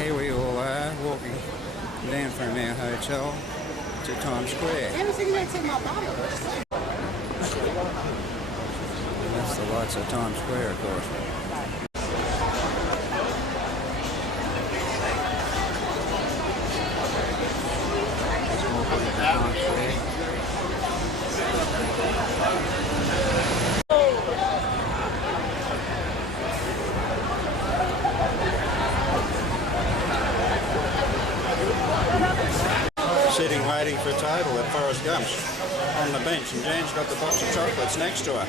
Here we all are, walking down from our hotel to Times Square. That's the lights of Times Square, of course. Sitting waiting for a table at Forrest Gump's on the bench, and Jan's got the box of chocolates next to her.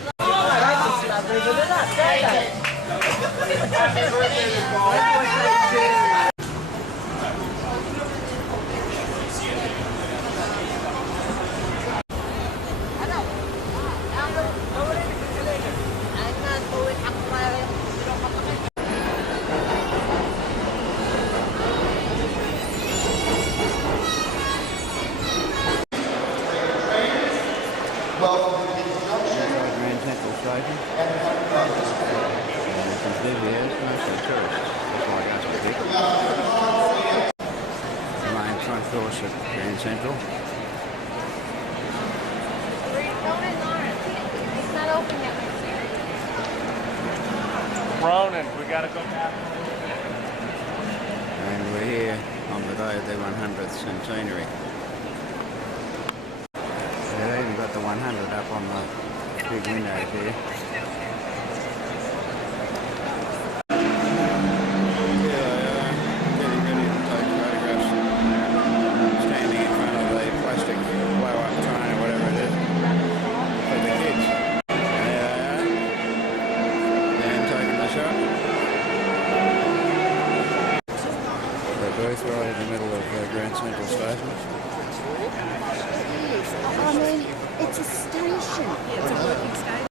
Central. It's not open yet. Ronan, we gotta go back. And we're here on the day of the 100th centenary. They've even got the 100 up on the big windows here. Both right in the middle of Grand Central Station. I mean, it's a station. It's a working station.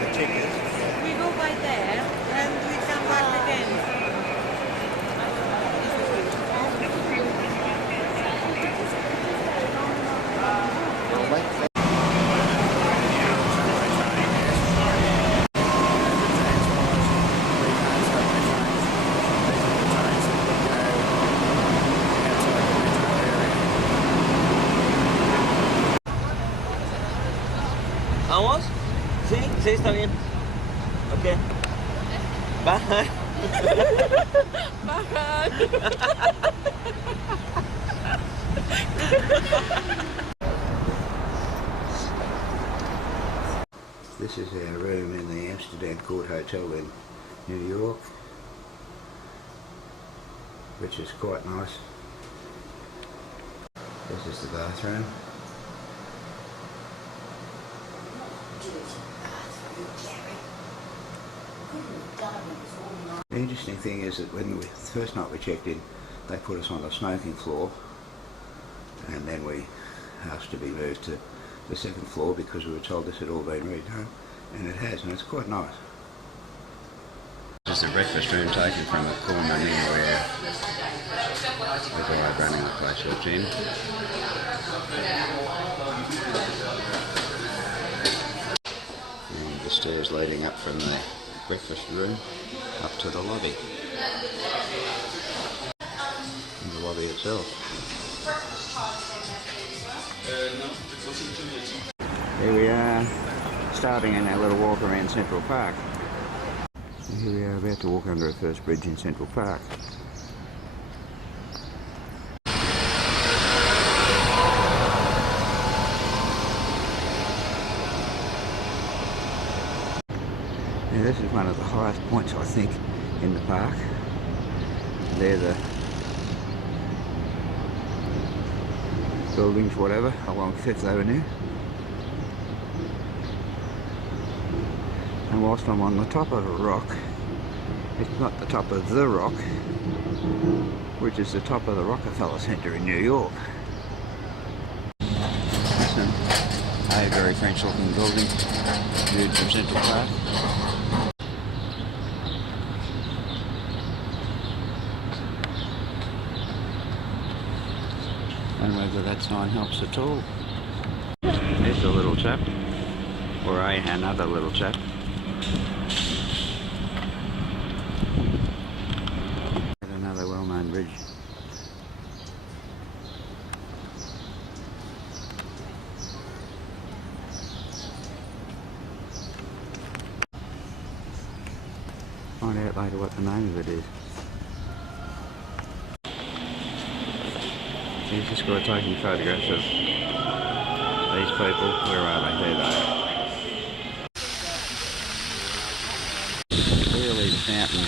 The ticket. We go by there and we come back again. ¿Vamos? Sí, sí, está bien. Ok. Baja. Baja. This is our room in the Amsterdam Court Hotel in New York, which is quite nice. This is the bathroom. The interesting thing is that when the first night we checked in, they put us on the smoking floor, and then we asked to be moved to the second floor because we were told this had all been redone, and it has, and it's quite nice. This is the breakfast room taken from a corner inn where the guy running the place was in. And the stairs leading up from the breakfast room up to the lobby. And the lobby itself. Here we are, starting in our little walk around Central Park. And here we are about to walk under our first bridge in Central Park. Now this is one of the highest points, I think, in the park. They're the buildings, whatever, along 5th Avenue. And whilst I'm on the top of a rock, it's not the top of the rock, which is the top of the Rockefeller Center in New York. A very French looking building, viewed from Central Park. And whether that sign helps at all. There's a little chap, or another little chap. Find out later what the name of it is. He's just got taking photographs of these people. Where are they? There they are. Clearly the fountain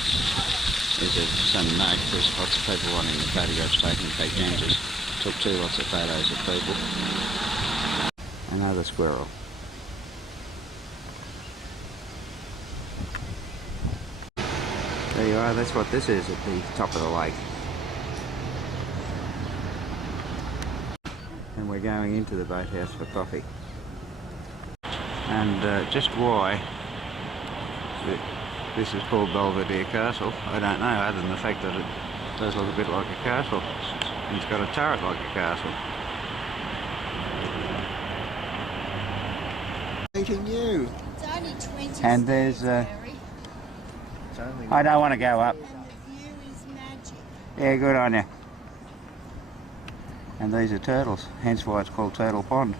is of some note. There's lots of people wanting the photographs taken. In fact, Jan just took lots of photos of people. Another squirrel. There you are, that's what this is at the top of the lake. And we're going into the boathouse for coffee. And just why this is called Belvedere Castle, I don't know, other than the fact that it does look a bit like a castle. And it's got a turret like a castle. Meeting you. It's only 20 And there's I don't want to go up. and the view is magic. Yeah, good on you. And these are turtles, hence why it's called Turtle Pond.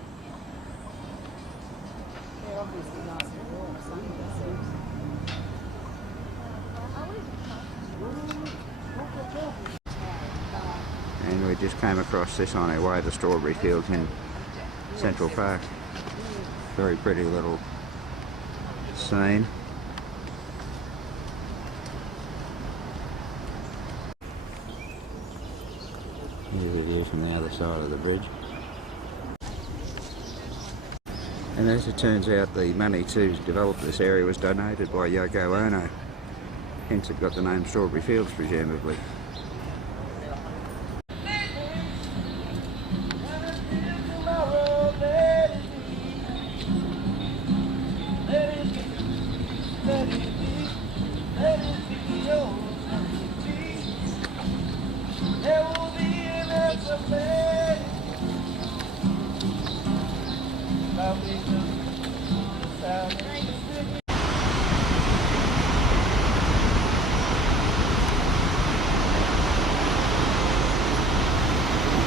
And we just came across this on our way to strawberry fields in Central Park. Very pretty little scene. Here's a view from the other side of the bridge. And as it turns out, the money to develop this area was donated by Yoko Ono. Hence it got the name Strawberry Fields, presumably.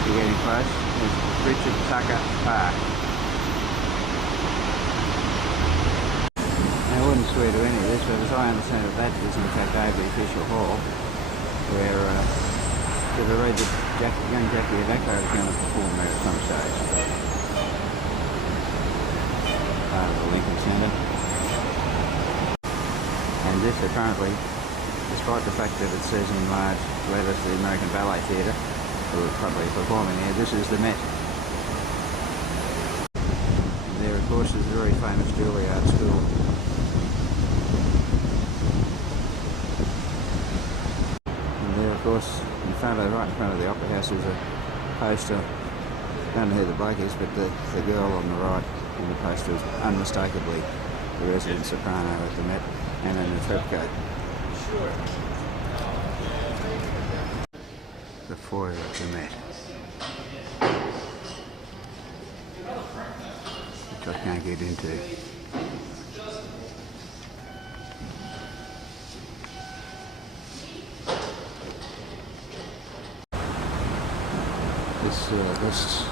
You're getting close. There's Richard Tucker Park. I wouldn't swear to any of this, but as I understand it, that is in fact Avery Official Hall, where did I read that young Jackie Adako is going to perform there at some stage. Part of the Lincoln Centre. And this apparently, despite the fact that it says in large letters the American Ballet Theatre, who are probably performing here, this is the Met. And there of course is the very famous Juilliard School. And there of course, right in front of the Opera House is a poster. I don't know who the bloke is, but the girl on the right in the poster is unmistakably the resident soprano at the Met, and in a fur coat. Sure. The foyer at the Met, which I can't get into. This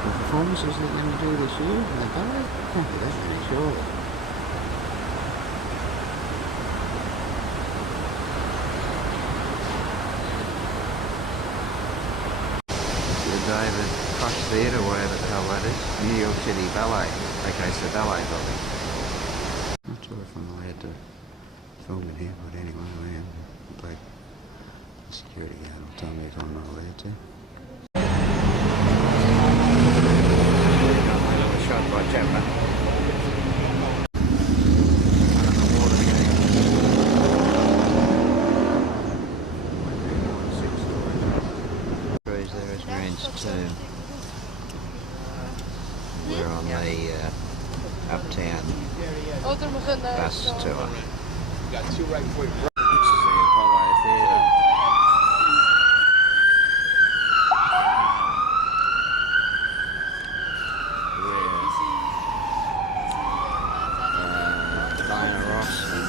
the performances they're going to do this year, the ballet, can't be that many, surely. David Koch Theatre, whatever the hell that is. New York City Ballet. Okay, it's the ballet building. Not sure if I'm allowed to film in here, but anyway I am. Like, the security guard will tell me if I'm not allowed to. Shot by Chapman. Tomb. We're on the Uptown bus tour. Got two right for you. This is the Apollo Theatre. Where Diana Ross and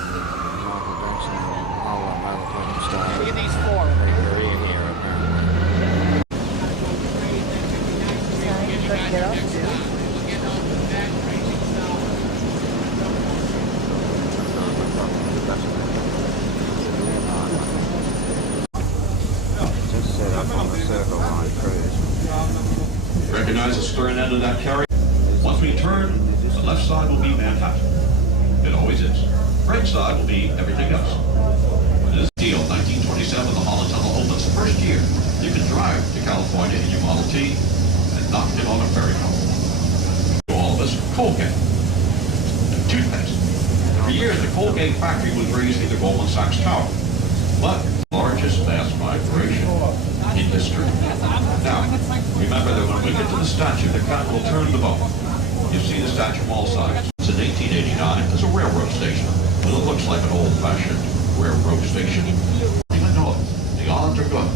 Michael Jackson and a whole lot of other people stay. Look at these four. Their career here apparently. The bus end of that carry. Once we turn, the left side will be Manhattan. It always is. Right side will be everything else. This deal, 1927, the Holland Tunnel opens the first year. You can drive to California in your Model T and not get on a ferry boat. All of us, Colgate. And toothpaste. For years, the Colgate factory was raised in the Goldman Sachs Tower. But largest mass migration in history. Now, remember that when we get to the statue, the cat will turn the boat. You see the statue from all sides. It's in 1889. It's a railroad station, but it looks like an old-fashioned railroad station. Even know it. The odds are good.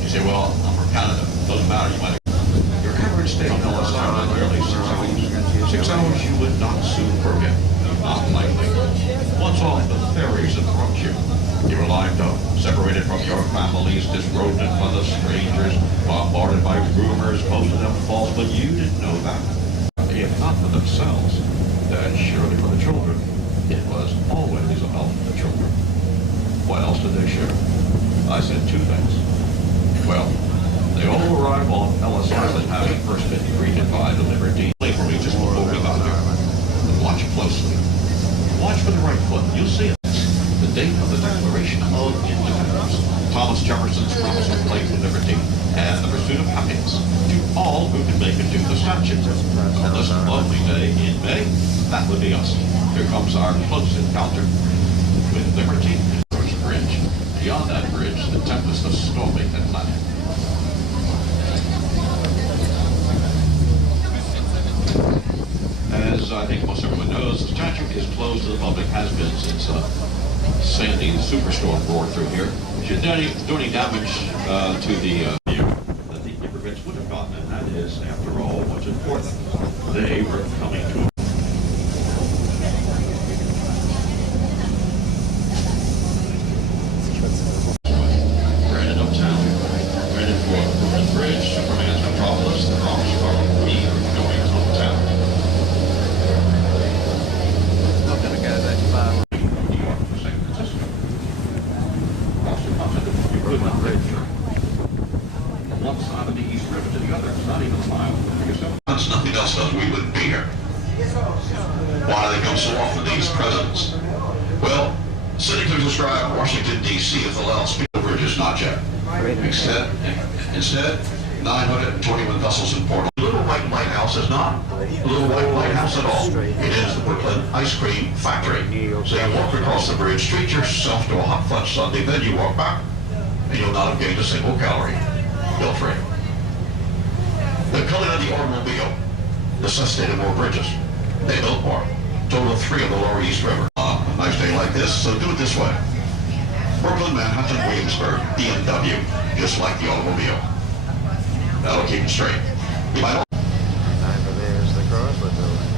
You say, well, I'm from Canada. Doesn't matter. You might. Your average stay on Ellis Island nearly 6 hours. 6 hours you would not soon forget. Not likely. Once off the ferries that brought you. You were lined up, separated from your families, disrobed in front of strangers, bombarded by rumors, most of them false, but you didn't know that. If not for themselves, then surely for the children, it was always about the children. What else did they share? I said 2 things. Well, they all arrived on Ellis Island having first been greeted by the Liberty. Wait for me just before we got there. Watch closely. Watch for the right foot. You'll see it. The date of the Declaration of Independence. Thomas Jefferson's promise of life and liberty and the pursuit of happiness to all who can make it to the statue. On this lovely day in May, that would be us. Here comes our close encounter with liberty and First Bridge. Beyond that bridge, the tempest of storming Atlantic. As I think most everyone knows, the statue is closed to the public, has been since Sandy, the superstorm, roared through here, which is doing damage to the view that the immigrants would have gotten, and that is, after all, what's important. They were coming to Brandon uptown, Brandon for Brooklyn Bridge, Superman's Metropolis, the promise from me going uptown. Not going to go that far. One side of the East River to the other. It's not even a mile. There's nothing else done, we wouldn't be here. Why do they come so often, these presidents? Well, cynically describe Washington, D.C. as the loudspeaker bridges, not yet. Instead, 921 vessels in port. The Little White Lighthouse is not a Little White Lighthouse at all. It is the Brooklyn Ice Cream Factory. So you walk across the bridge, treat yourself to a hot fudge sundae, then you walk back, and you'll not have gained a single calorie. Feel free. The culling of the automobile necessitated more bridges. They built more. Total of 3 of the Lower East River. A nice day like this, so do it this way. Brooklyn, Manhattan, Williamsburg, BMW, just like the automobile. That'll keep it straight. You might Over there is the Chrysler building.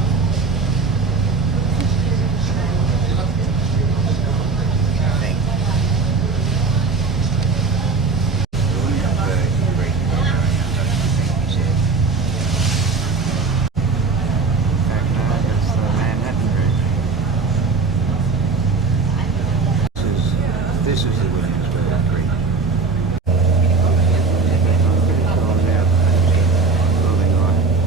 This is the Williamsburg factory. Building I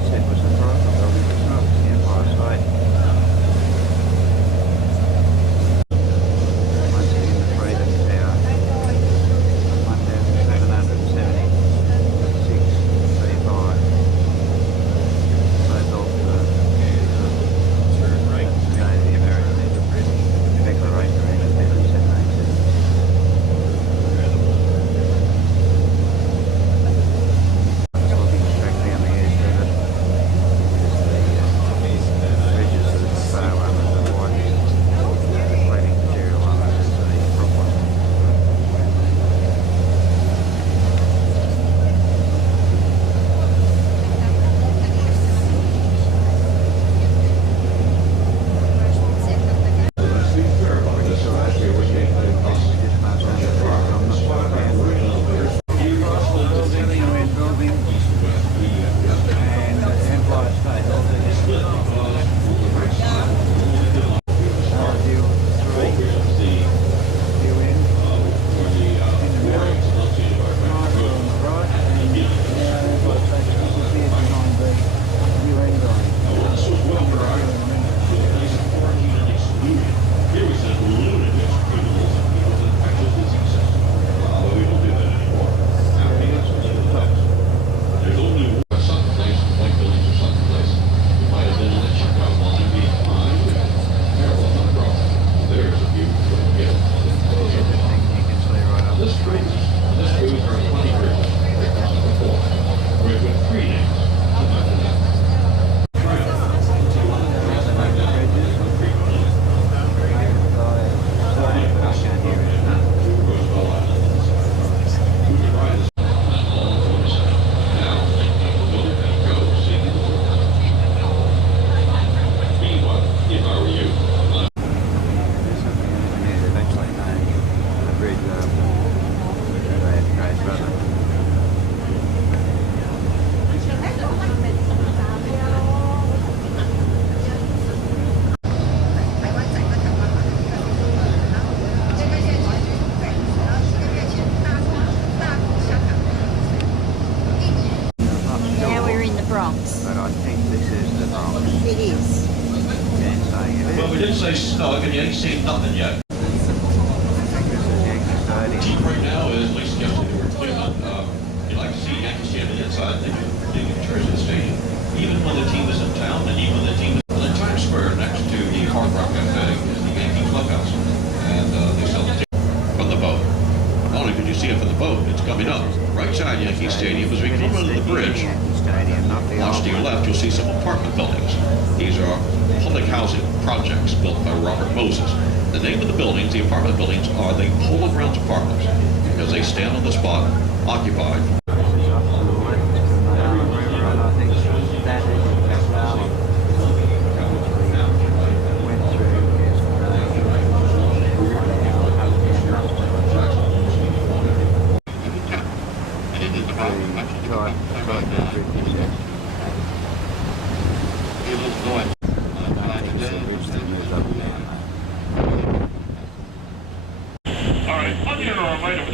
said was a Chrysler building, but it's not, it's the Empire State. Once again, the Freedom Tower, 1,776.35. Both off the American Declaration of Independence in 1887. You ain't seen nothing yet. The team right now is Lacey Kelsey to Cleveland. You like to see Yankee Stadium inside. They can treasure the stadium. Even when the team is in town, and even when the team is in Times Square next to the Hard Rock Cafe is the Yankee Clubhouse. And they sell the ticket from the boat. Not only can you see it from the boat, it's coming up. Right side Yankee Stadium, as we come under the bridge, watch to your left, you'll see some apartment buildings. These are public housing projects built by Robert Moses. The name of the buildings, the apartment buildings, are the Polo Grounds Apartments because they stand on the spot occupied.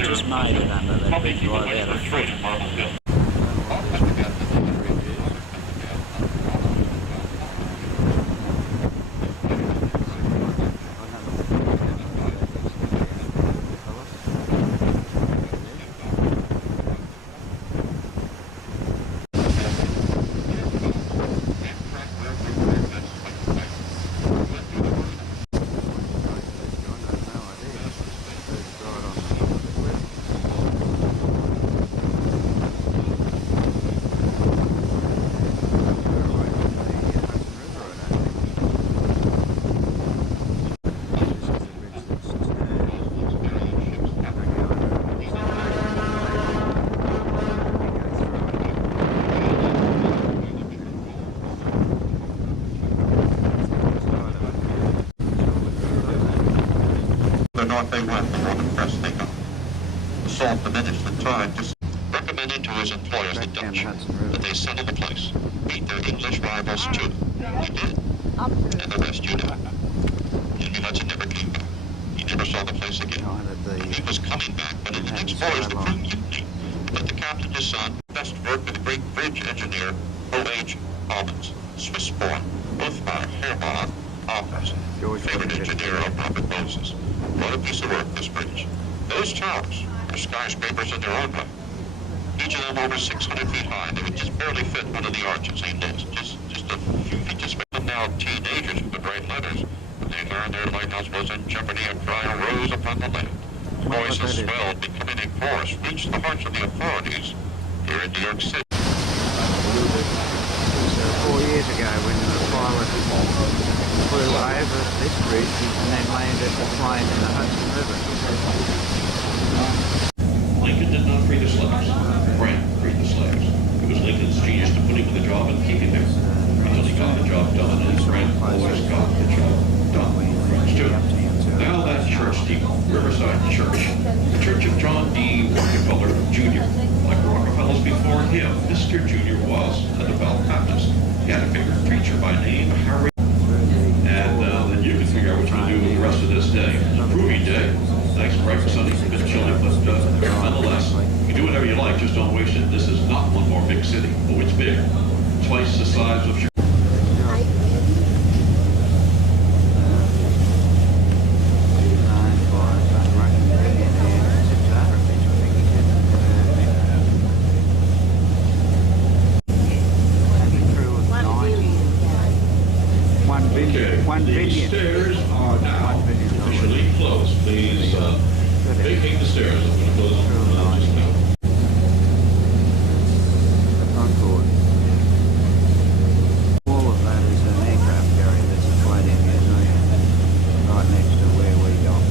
Just made it under that big drive out of foot. North they went, the more the press they got. The salt diminished, the tide just recommended to his employers, the Dutch, that they settle the place, beat their English rivals too. They did. And the rest you know. Henry Hudson never came back. He never saw the place again. He was coming back, but in the next voyage, the crew mutiny. But the captain, his son, best worked with the great bridge engineer, O.H. Almans, Swiss-born, both by Hermann Almans, favorite engineer of Robert Moses. What a piece of work, this bridge. Those towers are skyscrapers in their own way. Each of them over 600 feet high. They would just barely fit one of the arches, St. Louis. Just a few feet. Just them now teenagers who could write letters. When they learned their lighthouse was in jeopardy, a cry arose upon the land. Voices swelled, becoming a chorus, reached the hearts of the authorities here in New York City. 4 years ago when the pilot flew over this bridge and then landed the plane in the Hudson River. Lincoln did not free the slaves. Grant freed the slaves. It was Lincoln's genius to put him in the job and keep him there. Until he got the job done, and Grant always got the job done. Now that church steeple, Riverside Church, the Church of John D. Rockefeller Jr. Like Rockefellers before him, Mr. Jr. was a devout Baptist. He had a favorite preacher by name Harry. And then you can figure out what you're going to do with the rest of this day. It's a proving day. Nice bright sunny, a bit chilly, but nonetheless, you can do whatever you like, just don't waste it. This is not one more big city. Oh, it's big. Twice the size of Chicago. These stairs are now officially closed. Please vacate the stairs. I'm going to close them just now. All of that is an aircraft carrier that's a floating museum right next to where we dock.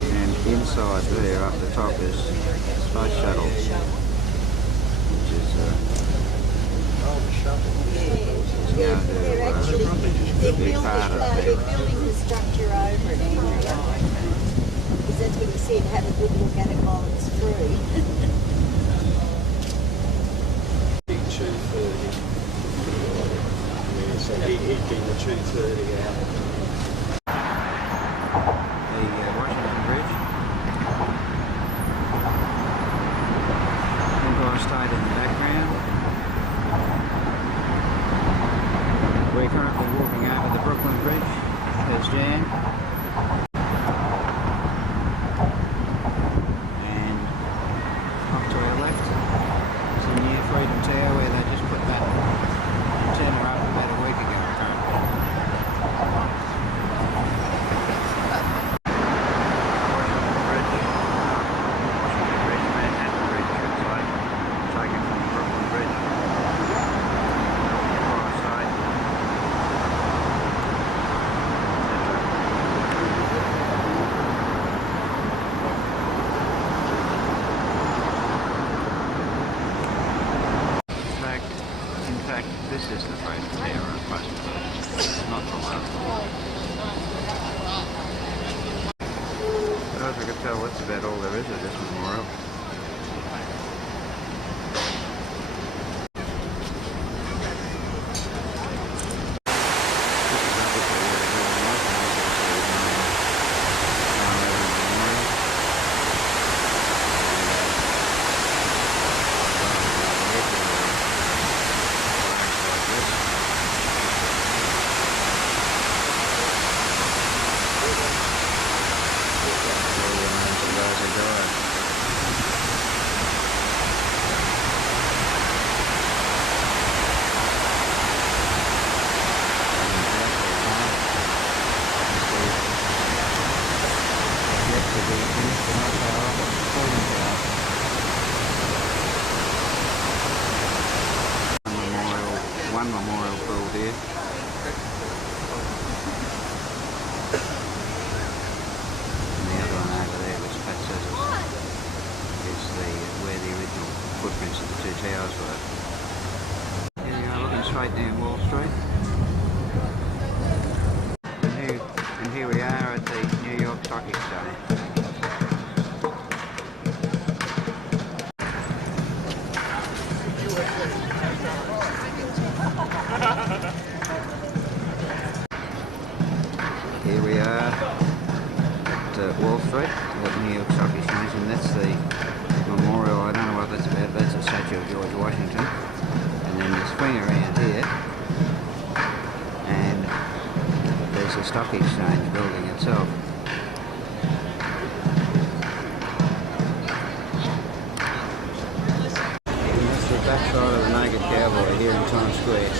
And inside there, up the top, is space shuttle, which is they're building the structure over it anyway. Because that's what he said, have a good look at it while it's free. 2:30. So he'd been the 2:30 out. the Washington Bridge. Empire State in the background. We're currently walking over the Brooklyn Bridge. There's Jan. tell that's about all there is of this memorial. One memorial built here. And the other one over there, which Pat says is where the original footprints of the two towers were. Here we are, looking straight down Wall Street. And here we are at the New York Stock Exchange. Here we are at Wall Street, at New York Stock Exchange, and that's the memorial. I don't know what that's about, but that's a statue of George Washington. And then you swing around here, and there's the Stock Exchange building itself. And that's the backside of the Naked Cowboy here in Times Square.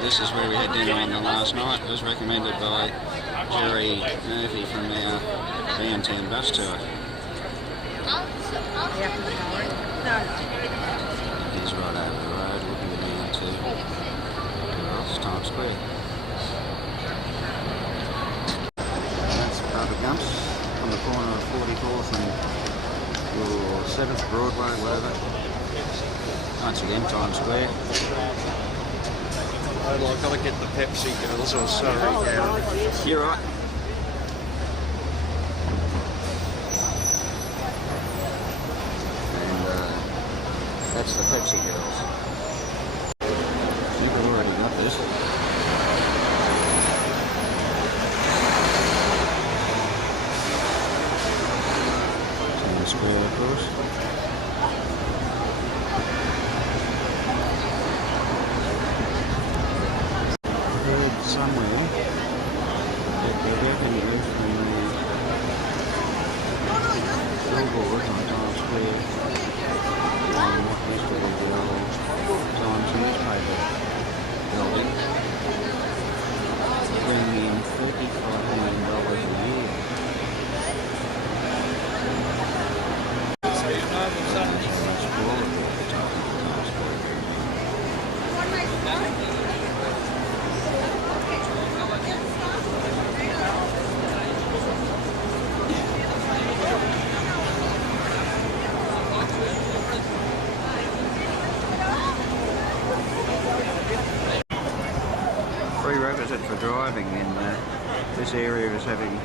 This is where we had dinner on the last night. It was recommended by Jerry Murphy from our downtown bus tour. He's right over the road looking down to Times Square. And that's Barbara Gumps on the corner of 44th and 7th Broadway, whatever. Once again, Times Square. I've got to get the Pepsi girls, or sorry, now. You're right. And that's the Pepsi girls. You've already got this. Times Square, of course. Somewhere that they reckon it was from the billboards on Times Square on what used to be the old Times newspaper building, bringing in $45 million a year. That's quality at the top of Times Square. Prerequisite for driving in this area is having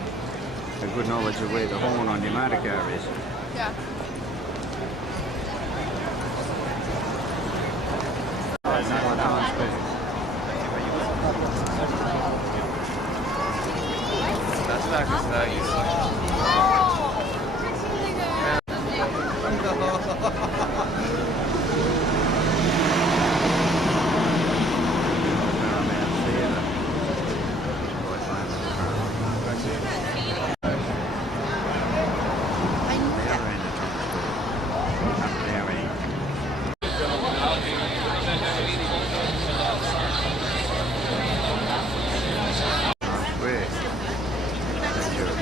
a good knowledge of where the horn on your motor car is. Yeah. That's not because now you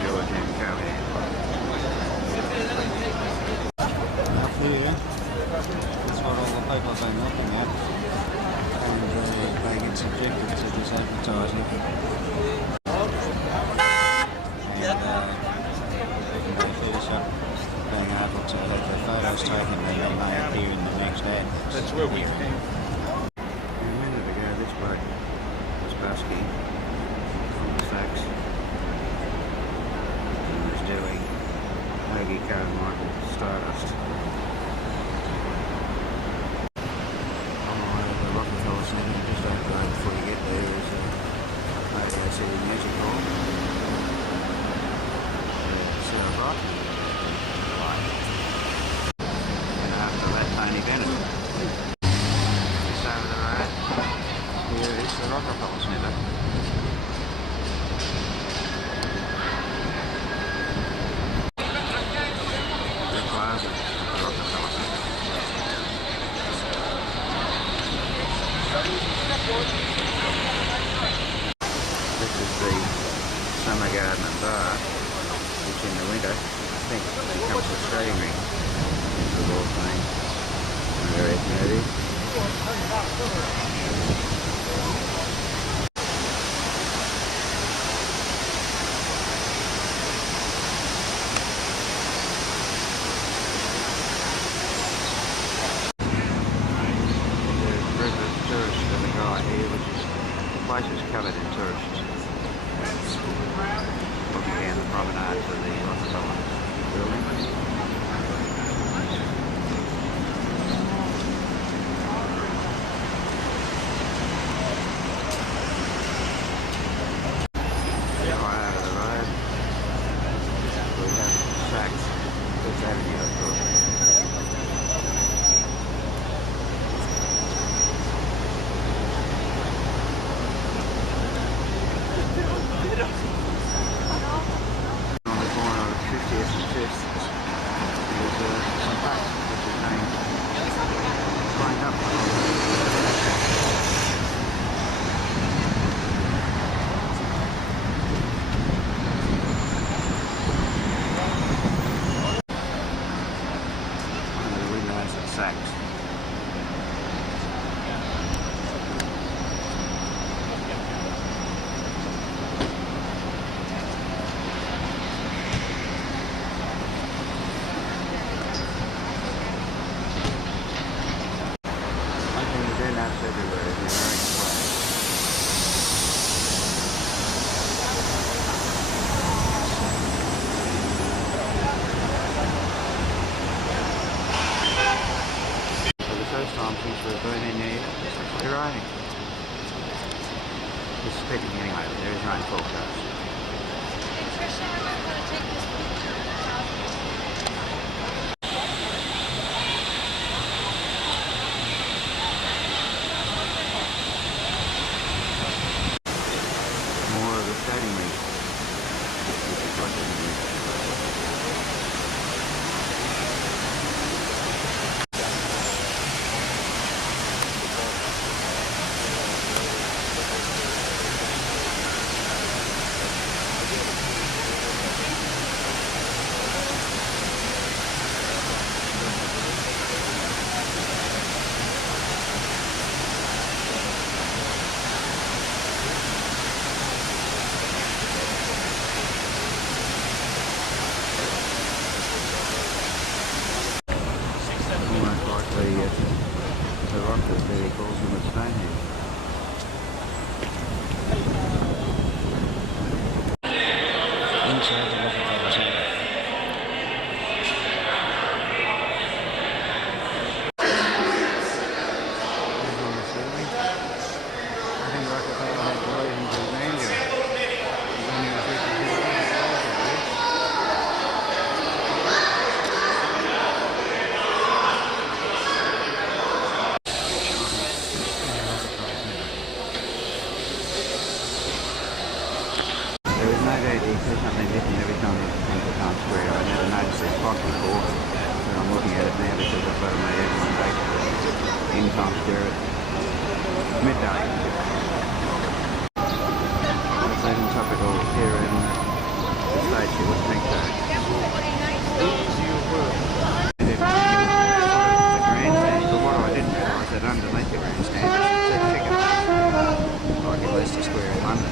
George summer garden and bar, which in the winter I think becomes a skating ring. The ball playing. Very nerdy. The place is covered in tourists. Looking down the promenade to the Rockefeller building. High over the road, we have Saks, Fifth Avenue, of course. On the corner of 50th and 5th, there's some bus which is being lined up. One of the windows at Saks. Everywhere in the American flag. For the first time since we've been in New York, it's actually raining. It's speaking anyway, but there is rain forecast. The rock that really calls them a Stonehenge. Inside the Rockefeller Center. On the ceiling. I think Rockefeller had poisoned his danger. He's only a 52 years old. There's something different every time you come to Times Square. I never noticed this clock before, but I'm looking at it now because I've got to make everyone back in Times Square at midday. It's even topical here in the States here with pink tag. The grandstand, but what I didn't realise that underneath the grandstand is a ticket, like in Leicester Square in London.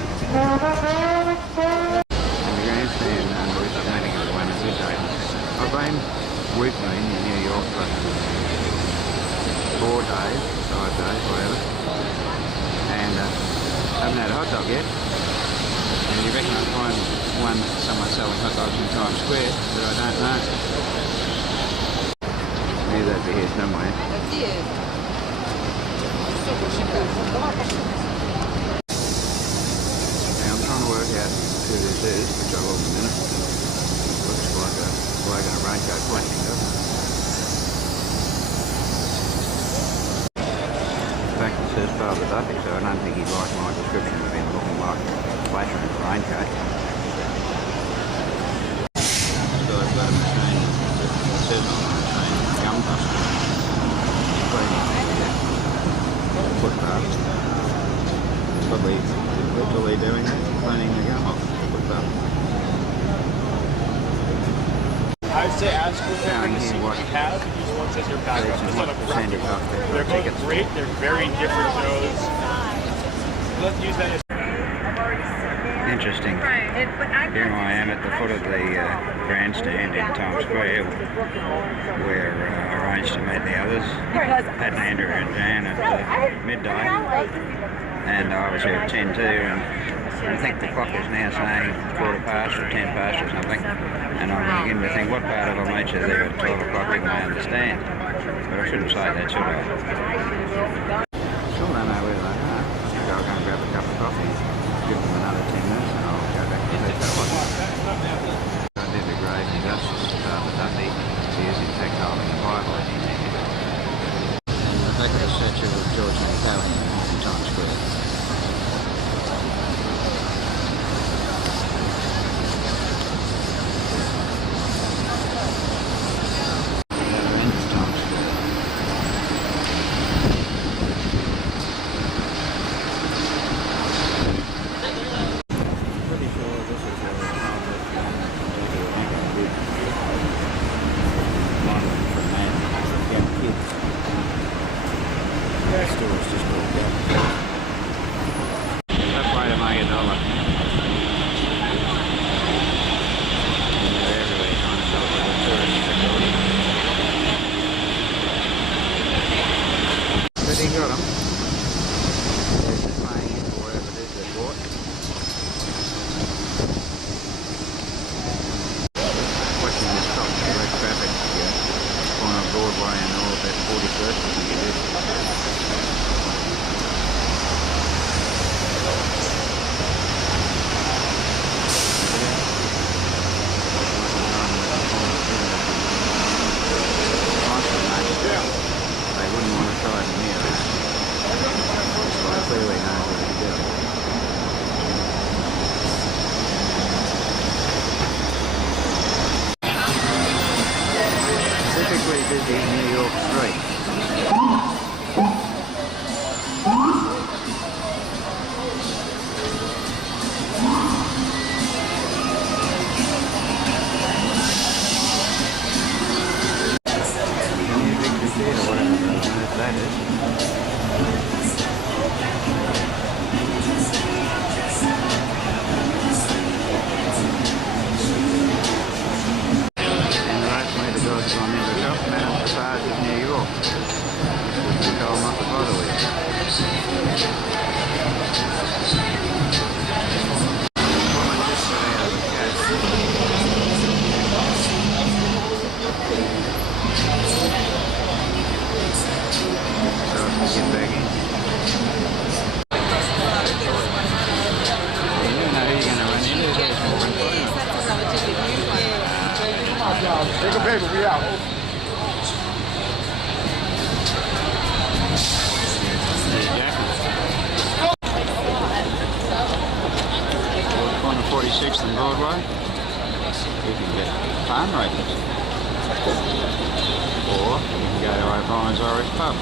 Grandstand under which I'm meeting everyone at midday. We've been in New York for 4 days, 5 days, whatever, and haven't had a hot dog yet. And you reckon I'd find someone selling hot dogs in Times Square, but I don't know. Maybe they'd be here somewhere. Now I'm trying to work out who this is, which I will in a minute. Looks like a bloke in a raincoat pointing, doesn't it? In fact, it says Father Duffy, so I don't think he'd like my description of him looking like a flasher in a raincoat. This guy's got a machine, it says on the machine, gum buster. Cleaning the footpath. Probably literally doing that, cleaning the gum off the footpath. I'd say ask for Showing the here seat what we have. Each one says your backup. and It's what not a percentage off They're the both tickets. great. They're very different shows. Let's use that as Interesting. Here I am at the foot of the grandstand in Times Square, where I arranged to meet the others, Pat and Andrew and Jan at midday, and I was here at 10 to, and I think the clock is now saying 15 or 10 past or something, and I'm beginning to think, what part of I'll meet you there at 12 o'clock, even I understand, but I shouldn't say that, should I? Still don't know where they are. I think I'll go and grab a cup of coffee, give them another 10 minutes, and I'll go back to the telephone. I did the grave injustice to Father Dundee. He is in fact holding the Bible in his hand. And the back of the statue of George McCallum in Times Square. Busy New York street. take a paper, we out. On the 46th and Broadway, you can get farm ratings. Or you can go to O'Brien's Irish Pub.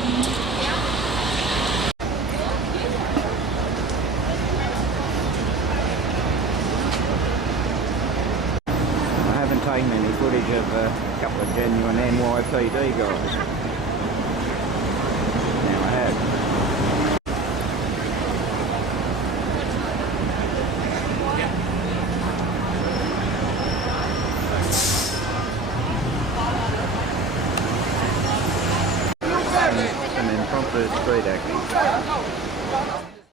I haven't taken any footage of a couple of genuine NYPD guys. Now I have. Some impromptu street acting.